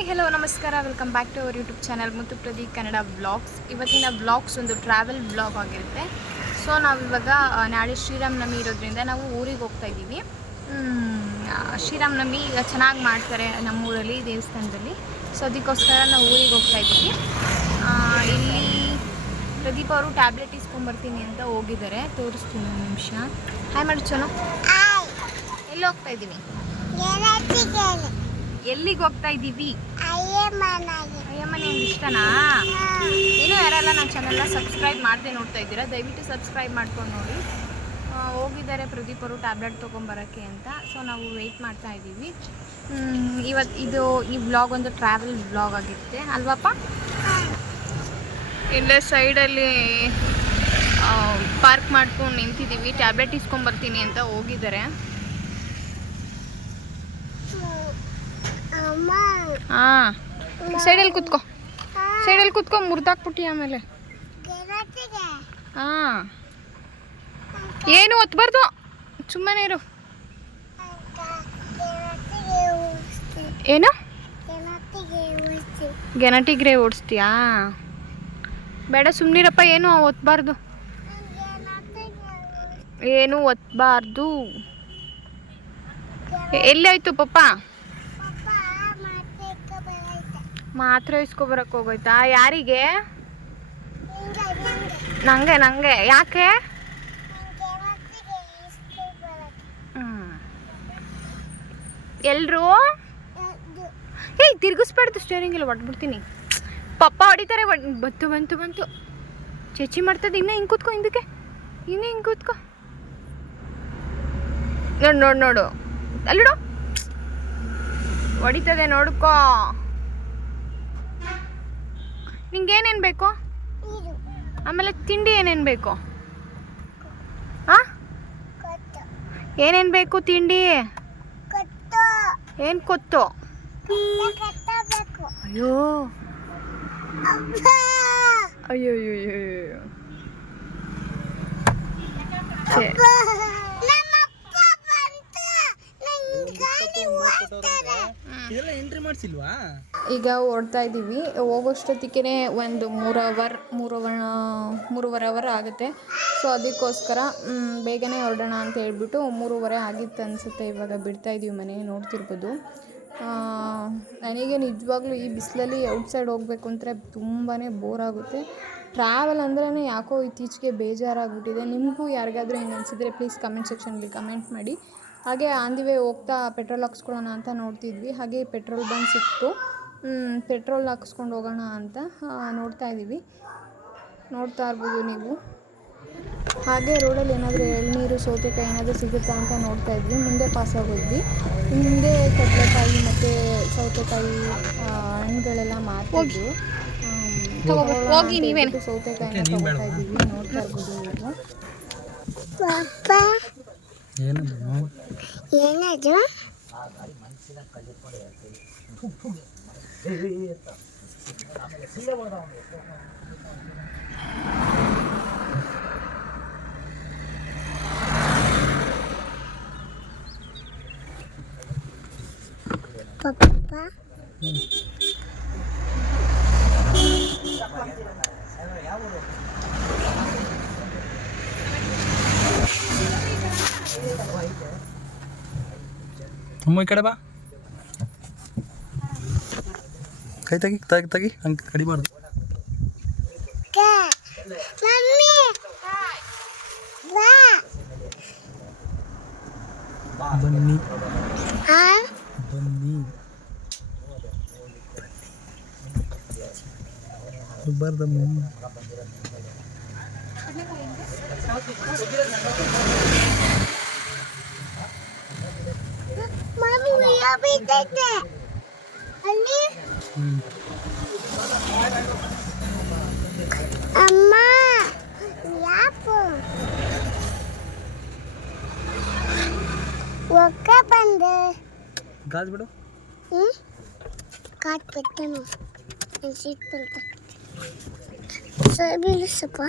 Hi hello ನಮಸ್ಕಾರ. Welcome back to our YouTube channel Muthu Pradeep Kannada vlogs ಇವತ್ತಿನ blogs ಒಂದು travel blog ಆಗಿರುತ್ತೆ. So ನಾವಿವಾಗ ಇವಾಗ ನಾಳೆ ಶ್ರೀರಾಮನವಮಿ ಇರೋದ್ರಿಂದ ನಾವು ಊರಿಗೆ ಹೋಗ್ತಾ ಇದ್ದೀವಿ. ಶ್ರೀರಾಮನವಮಿ ಈಗ ಚೆನ್ನಾಗಿ ಮಾಡ್ತಾರೆ ನಮ್ಮ ಊರಲ್ಲಿ ದೇವಸ್ಥಾನದಲ್ಲಿ. ಸೊ ಅದಕ್ಕೋಸ್ಕರ ನಾವು ಊರಿಗೆ ಹೋಗ್ತಾ ಇದ್ದೀವಿ. ಇಲ್ಲಿ ಪ್ರದೀಪ್ ಅವರು ಟ್ಯಾಬ್ಲೆಟ್ ಇಸ್ಕೊಂಬರ್ತೀನಿ ಅಂತ ಹೋಗಿದ್ದಾರೆ. ತೋರಿಸ್ತೀನಿ ಒಂದು ನಿಮಿಷ. ಹಾಯ್ ಮಾಡಿ ಚಲೋ ಎಲ್ಲಿ ಹೋಗ್ತಾ ಇದ್ದೀವಿ? ಎಲ್ಲಿಗೆ ಹೋಗ್ತಾ ಇದ್ದೀವಿ? ಅಯ್ಯಮ್ಮನೆ ಇಷ್ಟನಾ? ಏನೋ ಯಾರೆಲ್ಲ ನನ್ನ ಚಾನಲ್ನ ಸಬ್ಸ್ಕ್ರೈಬ್ ಮಾಡದೆ ನೋಡ್ತಾ ಇದ್ದೀರಾ ದಯವಿಟ್ಟು ಸಬ್ಸ್ಕ್ರೈಬ್ ಮಾಡ್ಕೊಂಡು ನೋಡಿ. ಹೋಗಿದ್ದಾರೆ ಪ್ರದೀಪ್ ಅವರು ಟ್ಯಾಬ್ಲೆಟ್ ತೊಗೊಂಬರೋಕ್ಕೆ ಅಂತ. ಸೊ ನಾವು ವೆಯ್ಟ್ ಮಾಡ್ತಾ ಇದ್ದೀವಿ. ಇವತ್ತು ಇದು ಈ ಬ್ಲಾಗ್ ಒಂದು ಟ್ರಾವೆಲ್ ಬ್ಲಾಗ್ ಆಗಿರುತ್ತೆ. ಅಲ್ವಪ್ಪ? ಇಲ್ಲೇ ಸೈಡಲ್ಲಿ ಪಾರ್ಕ್ ಮಾಡ್ಕೊಂಡು ನಿಂತಿದ್ದೀವಿ. ಟ್ಯಾಬ್ಲೆಟ್ ಇಸ್ಕೊಂಬರ್ತೀನಿ ಅಂತ ಹೋಗಿದ್ದಾರೆ. ಹಾಂ. ಸೈಡಲ್ಲಿ ಕೂತ್ಕೋ. ಸೈಡಲ್ಲಿ ಕುತ್ಕೊ ಮುರಿದಾಕ್ಬಿಟ್ಟಿ ಆಮೇಲೆ. ಹಾಂ. ಏನು ಒತ್ತಬಾರ್ದು ಸುಮ್ಮನೆ ಇರು. ಏನು? ಗೆನಟಿಗ್ರೆ ಓಡಿಸ್ತೀಯಾ? ಬೇಡ ಸುಮ್ಮನಿರಪ್ಪ ಏನು ಒತ್ತಬಾರ್ದು ಏನು ಒತ್ತಬಾರ್ದು ಎಲ್ಲಿ ಆಯ್ತು ಪಪ್ಪ? ಮಾತ್ರ ಇಸ್ಕೊಬರಕ್ಕೆ ಹೋಗೋಯ್ತಾ? ಯಾರಿಗೆ? ನಂಗೆ ನಂಗೆ. ಯಾಕೆ? ಎಲ್ರು? ಏಯ್ ತಿರ್ಗಿಸ್ಬಾರ್ದು ಸ್ಟೇರಿಂಗ್ ಇಲ್ಲ ಹೊಡ್ಬಿಡ್ತೀನಿ ಪಪ್ಪ ಹೊಡಿತಾರೆ ಬತ್ತು ಬಂತು ಬಂತು ಬಂತು. ಚೇಚಿ ಮಾಡ್ತದೆ ಇನ್ನೂ ಹಿಂಗೆ ಕೂತ್ಕೋ ಹಿಂದಕ್ಕೆ. ಇನ್ನೂ ಹಿಂಗೆ ಕೂತ್ಕೋ. ನೋಡು ನೋಡು ನೋಡು. ಅಲ್ಲಿಡು. ಹೊಡಿತದೆ ನೋಡ್ಕೋ. ನಿಂಗೇನೇನು ಬೇಕು? ಆಮೇಲೆ ತಿಂಡಿ ಏನೇನು ಬೇಕು? ಹಾಂ ಏನೇನು ಬೇಕು ತಿಂಡಿ? ಏನು ಕೊತ್ತು? ಅಯ್ಯೋ ಅಯ್ಯೋ. ಅಯ್ಯೋ ಅಯ್ಯೋ. ಈಗ ಹೊರಡ್ತಾ ಇದ್ದೀವಿ ಹೋಗೋಷ್ಟೊತ್ತಿಗೆ ಒಂದು ಮೂರು ಅವರ್ ಮೂರು ಮೂರುವರೆ ಅವರ್ ಆಗುತ್ತೆ. ಸೊ ಅದಕ್ಕೋಸ್ಕರ ಬೇಗನೆ ಹೊರಡೋಣ ಅಂತ ಹೇಳ್ಬಿಟ್ಟು ಮೂರುವರೆ ಆಗಿತ್ತು ಅನಿಸುತ್ತೆ. ಇವಾಗ ಬಿಡ್ತಾ ಇದ್ದೀವಿ ಮನೆ, ನೋಡ್ತಿರ್ಬೋದು. ನನಗೆ ನಿಜವಾಗ್ಲೂ ಈ ಬಿಸಿಲಲ್ಲಿ ಔಟ್ಸೈಡ್ ಹೋಗಬೇಕು ಅಂದರೆ ತುಂಬಾ ಬೋರ್ ಆಗುತ್ತೆ. ಟ್ರಾವೆಲ್ ಅಂದ್ರೇ ಯಾಕೋ ಇತ್ತೀಚೆಗೆ ಬೇಜಾರಾಗ್ಬಿಟ್ಟಿದೆ. ನಿಮಗೂ ಯಾರಿಗಾದ್ರೂ ಹಿಂಗೆ ಅನಿಸಿದ್ರೆ ಪ್ಲೀಸ್ ಕಮೆಂಟ್ ಸೆಕ್ಷನಲ್ಲಿ ಕಮೆಂಟ್ ಮಾಡಿ. ಹಾಗೆ ಆನ್ ದಿ ವೇ ಹೋಗ್ತಾ ಪೆಟ್ರೋಲ್ ಹಾಕ್ಸ್ಕೊಳ್ಳೋಣ ಅಂತ ನೋಡ್ತಿದ್ವಿ. ಹಾಗೆ ಪೆಟ್ರೋಲ್ ಬಂಕ್ ಸಿಕ್ತು. ಪೆಟ್ರೋಲ್ ಹಾಕ್ಸ್ಕೊಂಡು ಹೋಗೋಣ ಅಂತ ನೋಡ್ತಾ ಇದ್ದೀವಿ. ನೋಡ್ತಾ ಇರ್ಬೋದು ನೀವು. ಹಾಗೆ ರೋಡಲ್ಲಿ ಏನಾದರೂ ಎಳ್ನೀರು ಸೌತೆಕಾಯಿ ಏನಾದರೂ ಸಿಗುತ್ತಾ ಅಂತ ನೋಡ್ತಾ ಇದ್ವಿ. ಮುಂದೆ ಪಾಸ್ ಆಗೋದ್ವಿ. ಹಿಂದೆ ಕಡಲೆಕಾಯಿ ಮತ್ತು ಸೌತೆಕಾಯಿ ಆ, ಹಣ್ಣುಗಳೆಲ್ಲ ಮಾರ್ತಿದ್ವಿ. ಹೋಗಿ ನೀವೇನು? ಸೌತೆಕಾಯಿನ ತಗೋತಾ ಇದ್ದೀವಿ. ನೋಡ್ತಾ ಇರ್ಬೋದು ನೀವು. 얘는 뭐? 얘는 좀? 봐봐. 응. ಅಮ್ಮ ಈ ಕಡೆ ಬಾ ಕೈ ತೆಗಿ ತೆಗಿ ತೆಗಿ ಹಂಗೆ ಕಡಿಬಾರ್ದು ಕ ಮಮ್ಮಿ ಬಾ ಬನ್ನಿ ಹಾ ಬನ್ನಿ ಬಾರ್ದಮ್ಮ అమ్మా ఒక్క పండు గాజు బిడు కాట్ పెట్టాను నేను సీట్ పెడతా సరే బిల్లు చెప్పా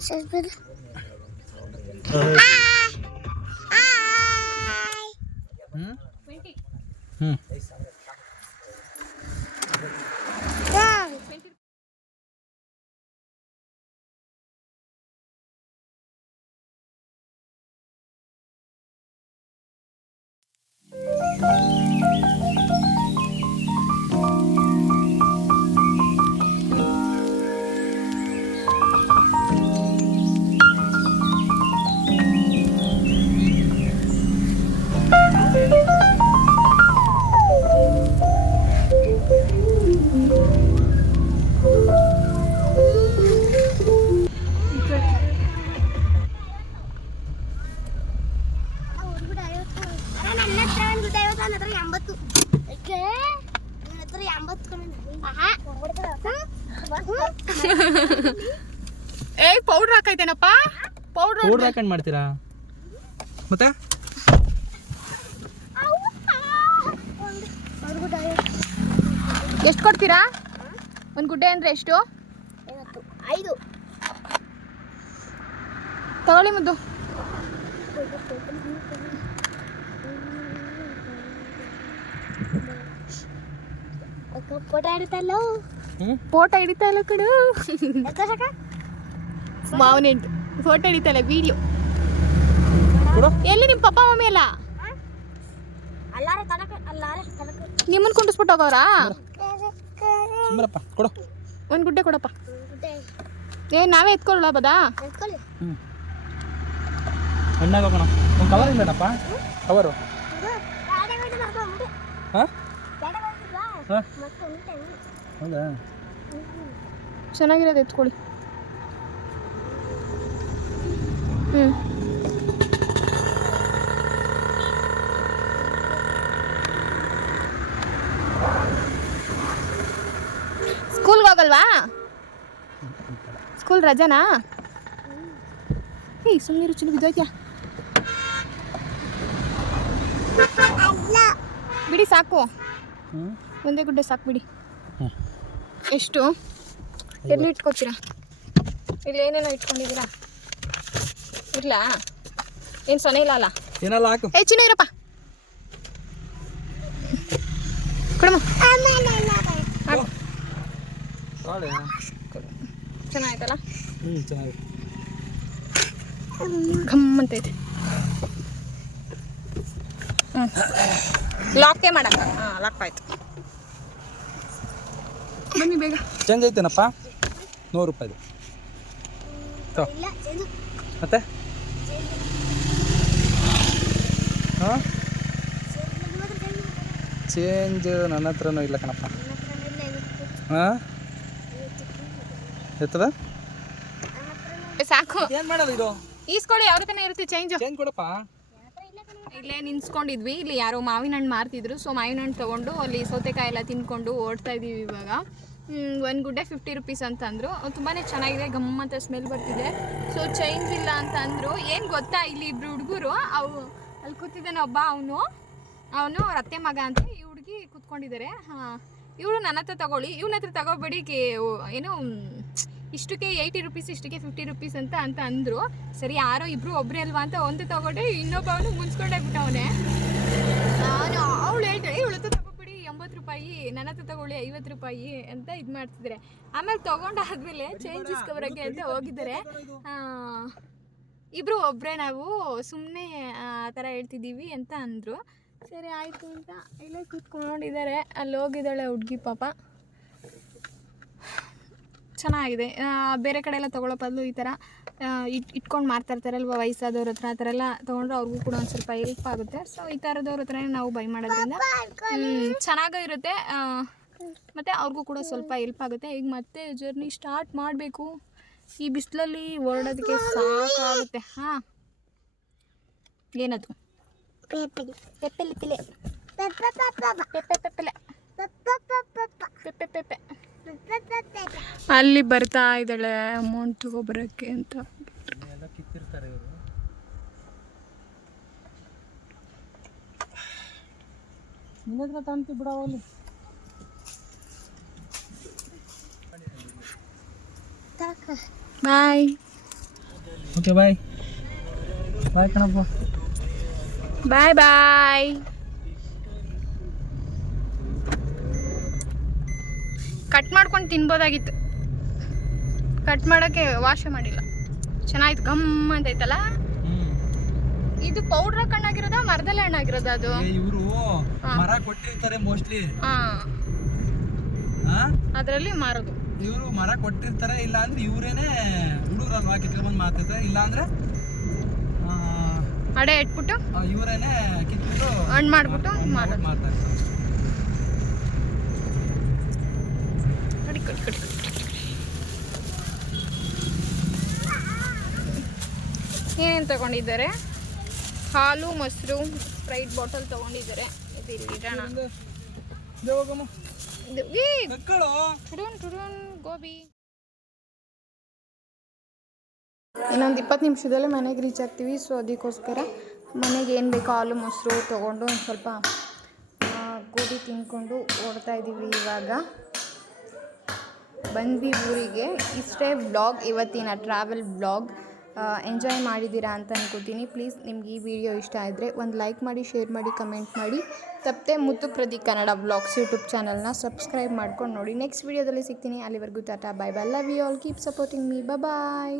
సరే బిల్లు ಹ್ಞೂ ಏ ಪೌಡರ್ ಹಾಕೈತೇನಪ್ಪ? ಪೌಡರ್ ಪೌಡರ್ ಹಾಕೊಂಡು ಮಾಡ್ತೀರಾ? ಮತ್ತೆ? ಎಷ್ಟು ಕೊಡ್ತೀರಾ? ಒಂದು ಗುಡ್ಡೆ ಅಂದ್ರೆ ಎಷ್ಟು? ಐದು. ತಗೊಳ್ಳಿ ಮುದ್ದು. ಹ್ಞೂ ಫೋಟೋ ಹಿಡಿತಾ ಇಲ್ಲ ಕಡು ಮಾವನೆಂಟು ಫೋಟೋ ಹಿಡಿತಾ ಇಲ್ಲ ವೀಡಿಯೋ. ಕೊಡು. ಎಲ್ಲಿ ನಿಮ್ಮ ಪಪ್ಪ ಮಮ್ಮಿ ಎಲ್ಲ? ನಿಮ್ಮನ್ನ ಕುಂಡಿಸ್ಬಿಟ್ಟು ಹೋಗೋರಾ ಒಂದು ಗುಡ್ಡೆ ಕೊಡಪ್ಪ. ಏ ನಾವೇ ಎತ್ಕೊಳ್ಳ. ಬದಾ ಹಣ್ಣಾಗ ಹೋಗೋಣ ಒಂದು ಕವರ್ ಹಾಂ? ಹಾಂ? ಹೌದಾ? ಚೆನ್ನಾಗಿರೋದು ಎತ್ಕೊಳ್ಳಿ. ಹ್ಞೂ ಸ್ಕೂಲ್ಗೆ ಹೋಗಲ್ವಾ? ಸ್ಕೂಲ್ ರಜಾನಾ? ಏಯ್ ಸುಮ್ಮನೆ ರುಚಿ ಬಿದ್ದೋಯ್ತ್ಯಾ? ಬಿಡಿ ಸಾಕು. ಒಂದೇ ಗುಡ್ಡೆ ಸಾಕು ಬಿಡಿ. ಎಷ್ಟು? ಎಲ್ಲಿ ಇಟ್ಕೋತೀರಾ? ಇಲ್ಲಿ ಏನೇನೋ ಇಟ್ಕೊಂಡಿದ್ದೀರಾ? ಇಲ್ಲ ಏನು ಸೊನೆ ಇಲ್ಲ ಅಲ್ಲ? ಏನಲ್ಲ ಹಾಕು? ಏ ಚಿನ್ನ ಇರಪ್ಪ. ಕೊಡಮ್ಮ. ಚೆನ್ನಾಯ್ತಲ್ಲ? ಹ್ಞೂ ಚೆನ್ನಾಗಿ ಘಮ್ ಅಂತೈತೆ ಹ್ಞೂ ಲಾಕೇ ಮಾಡಕ್ಕ ಹಾಂ ಲಾಕ್ ಆಯ್ತು. ಬನ್ನಿ ಬೇಗ. ಚೇಂಜ್ ಐತೇನಪ್ಪ ನೂರು ರೂಪಾಯಿದು. ಮತ್ತೆ? ಹಾಂ? ಚೇಂಜ್ ನನ್ನ ಹತ್ರನೂ ಇಲ್ಲ ಕಣಪ್ಪ. ಹಾಂ? ಎತ್ತದ? ಸಾಕು. ಏನು ಮಾಡೋದು ಇದು? ಈಸ್ಕೊಳ್ಳಿ ಅವ್ರ ತನ ಇರುತ್ತೆ ಚೇಂಜ್. ಚೇಂಜ್ ಕೊಡಪ್ಪ. ಇಲ್ಲೇ ನಿನ್ಸ್ಕೊಂಡಿದ್ವಿ ಇಲ್ಲಿ ಯಾರೋ ಮಾವಿನ ಹಣ್ಣು ಮಾರ್ತಿದ್ರು. ಸೊ ಮಾವಿನ ಹಣ್ಣು ತೊಗೊಂಡು ಅಲ್ಲಿ ಸೌತೆಕಾಯಿ ಎಲ್ಲ ತಿನ್ಕೊಂಡು ಓಡ್ತಾ ಇದೀವಿ ಇವಾಗ. ಒಂದು ಗುಡ್ಡೆ ಫಿಫ್ಟಿ ರುಪೀಸ್ ಅಂತ ಅಂದರು ತುಂಬಾ ಚೆನ್ನಾಗಿದೆ. ಗಮ್ಮಂತ ಸ್ಮೆಲ್ ಬರ್ತಿದೆ. ಸೊ ಚೇಂಜ್ ಇಲ್ಲ ಅಂತ ಏನು ಗೊತ್ತಾ ಇಲ್ಲಿ ಇಬ್ರು ಹುಡುಗರು? ಅವು, ಅಲ್ಲಿ ಕೂತಿದ್ದಾನೆ ಒಬ್ಬ ಅವನು. ಅವನು ಅವ್ರ ಅತ್ತೆ ಮಗ ಅಂತ ಈ ಹುಡುಗಿ ಕೂತ್ಕೊಂಡಿದ್ದಾರೆ. ಹಾಂ. ಇವಳು ನನ್ನ ಹತ್ರ ತಗೊಳ್ಳಿ ಇವನ ಹತ್ರ ತಗೋಬೇಡಿ ಕೇ ಏನು ಇಷ್ಟಕ್ಕೆ ಏಯ್ಟಿ ರುಪೀಸ್ ಇಷ್ಟಕ್ಕೆ ಫಿಫ್ಟಿ ರುಪೀಸ್ ಅಂತ ಅಂತ ಅಂದರು. ಸರಿ ಯಾರೋ ಇಬ್ರು ಒಬ್ರೇ ಅಲ್ವಾ ಅಂತ ಒಂದು ತಗೊಂಡೆ ಇನ್ನೊಬ್ಬವನು ಬಿಟ್ಟವನೆ. ನಾನು ಅವಳು ಹೇಳ್ತಾಳೆ ಇವಳು ಹತ್ರ ತಗೋಬಿಡಿ ಎಂಬತ್ತು ರೂಪಾಯಿ ನನ್ನ ಹತ್ರ ತಗೊಳ್ಳಿ ಐವತ್ತು ರೂಪಾಯಿ ಅಂತ ಇದು ಮಾಡ್ತಿದ್ದಾರೆ ಆಮೇಲೆ ತೊಗೊಂಡಾದ್ಮೇಲೆ ಚೇಂಜ್ ಕವರಕ್ಕೆ ಅಂತ ಹೋಗಿದ್ದಾರೆ. ಆ, ಇಬ್ರು ಒಬ್ಬರೇ ನಾವು ಸುಮ್ಮನೆ ಆ ಥರ ಹೇಳ್ತಿದ್ದೀವಿ ಅಂತ ಅಂದರು. ಸರಿ, ಆಯಿತು ಅಂತ ಇಲ್ಲೇ ಕೂತ್ಕೊಂಡಿದ್ದಾರೆ. ಅಲ್ಲಿ ಹೋಗಿದ್ದಾಳೆ ಹುಡುಗಿ ಪಾಪ. ಚೆನ್ನಾಗಿದೆ. ಬೇರೆ ಕಡೆ ಎಲ್ಲ ತೊಗೊಳ್ಳೋ ಬದಲು ಈ ಥರ ಇಟ್, ಇಟ್ಕೊಂಡು ಮಾರ್ತಾ ಇರ್ತಾರಲ್ವ ವಯಸ್ಸಾದವ್ರ ಹತ್ರ, ಆ ಥರ ಎಲ್ಲ ತೊಗೊಂಡ್ರೆ ಅವ್ರಿಗೂ ಕೂಡ ಒಂದು ಸ್ವಲ್ಪ ಹೆಲ್ಪ್ ಆಗುತ್ತೆ. ಸೊ ಈ ಥರದವ್ರ ಹತ್ರನೇ ನಾವು ಬೈ ಮಾಡೋದ್ರಿಂದ ಚೆನ್ನಾಗೂ ಇರುತ್ತೆ. ಮತ್ತು ಅವ್ರಿಗೂ ಕೂಡ ಸ್ವಲ್ಪ ಹೆಲ್ಪ್ ಆಗುತ್ತೆ. ಈಗ ಮತ್ತೆ ಜರ್ನಿ ಸ್ಟಾರ್ಟ್ ಮಾಡಬೇಕು. ಈ ಬಿಸಿಲಲ್ಲಿ ಹೊರಡೋದಕ್ಕೆ ಸಾಕಾಗುತ್ತೆ. ಹಾಂ. ಏನದು? ಪೆಪ್ಪೆ ಪಪ್ಪ ಪಪ್ಪ ಅಲ್ಲಿ ಬರ್ತಾ ಇದ್ದಾಳೆ ಅಮೌಂಟ್ ತಗೊಬರೋಕ್ಕೆ ಅಂತ. ಎಲ್ಲ ಕಿತ್ತಿರ್ತಾರೆ ಇವರು. ನಿನ್ನ ಹತ್ರ ತಾಂತಿ ಬಿಡವಲ್ಲಿ ತಾಕ. ಬಾಯ್ ಓಕೆ ಬಾಯ್ ಬಾಯ್ ಕಣಪ್ಪ. ಬಾಯ್ ಬಾಯ್ ಕಟ್ ಮಾಡ್ಕೊಂಡು ತಿನ್ಬೋದಾಗಿತ್ತು. ಕಟ್ ಮಾಡೋಕ್ಕೆ ವಾಶ ಮಾಡಿಲ್ಲ. ಚೆನ್ನಾಗಿತ್ತು ಗಮ್ ಅಂತ ಐತಲ್ಲ ಇದು ಪೌಡ್ರ್ ಕಣ್ಣಾಗಿರೋದ ಮರದಲ್ಲೇ ಹಣ್ಣಾಗಿರೋದ ಅದು? ಇವರು. ಮರ ಕೊಟ್ಟಿರ್ತಾರೆ ಮೋಸ್ಟ್ಲಿ ಅದರಲ್ಲಿ ಮಾರೋದು. ಇವರು ಮರ ಕೊಟ್ಟಿರ್ತಾರೆ ಇಲ್ಲ ಅಂದ್ರೆ ಇವರೇನೆ ಹುಡುಗರಲ್ವಾ ಕಿತ್ಕೊಂಡ್ಬಂದು ಮಾತಾಡ್ತಾರೆ ಇಲ್ಲ ಅಂದ್ರೆ ಅಡೆ ಇಟ್ಬಿಟ್ಟು ಇವರೇನೆ ಕಿತ್ಬಿಟ್ಟು ಹಣ್ಣು ಮಾಡಿಬಿಟ್ಟು ಮಾರೋದು ಮಾಡ್ತಾರೆ. ಕಡಿ ಕಡಿ ಕಡಿ ಕಡಿ. ಏನೇನು ತಗೊಂಡಿದ್ದಾರೆ? ಹಾಲು ಮೊಸರು ಸ್ಪ್ರೈಟ್ ಬಾಟಲ್ ತಗೊಂಡಿದ್ದಾರೆ. ಇದು ಇಲ್ಲಿ ಇಡೋಣ. ಗೋಬಿ. ಇನ್ನೊಂದು ಇಪ್ಪತ್ತು ನಿಮಿಷದಲ್ಲೇ ಮನೆಗೆ ರೀಚ್ ಆಗ್ತೀವಿ. ಸೊ ಅದಕ್ಕೋಸ್ಕರ ಮನೆಗೆ ಏನು ಬೇಕೋ ಹಾಲು, ಮೊಸರು ತೊಗೊಂಡು ಒಂದು ಸ್ವಲ್ಪ ತಿನ್ಕೊಂಡು ತಿಂದ್ಕೊಂಡು ಓಡ್ತಾ ಇದ್ದೀವಿ ಇವಾಗ. ಬಂದ್ವಿ ಊರಿಗೆ. ಇಷ್ಟೇ ಬ್ಲಾಗ್ ಇವತ್ತಿನ ಟ್ರಾವೆಲ್ ಬ್ಲಾಗ್ ಎಂಜಾಯ್ ಮಾಡಿದ್ದೀರಾ ಅಂತ ಅನ್ಕೋತೀನಿ. ಪ್ಲೀಸ್ ನಿಮ್ಗೆ ಈ ವಿಡಿಯೋ ಇಷ್ಟ ಆದರೆ ಒಂದು ಲೈಕ್ ಮಾಡಿ ಶೇರ್ ಮಾಡಿ ಕಮೆಂಟ್ ಮಾಡಿ. ತಪ್ಪದೆ ಮುತ್ತು ಪ್ರತಿ ಕನ್ನಡ ಬ್ಲಾಗ್ಸ್ ಯೂಟ್ಯೂಬ್ ಚಾನಲ್ನ ಸಬ್ಸ್ಕ್ರೈಬ್ ಮಾಡ್ಕೊಂಡು ನೋಡಿ. ನೆಕ್ಸ್ಟ್ ವೀಡಿಯೋದಲ್ಲಿ ಸಿಗ್ತೀನಿ. ಅಲ್ಲಿವರೆಗೂ tata bye bye love you all keep supporting me bye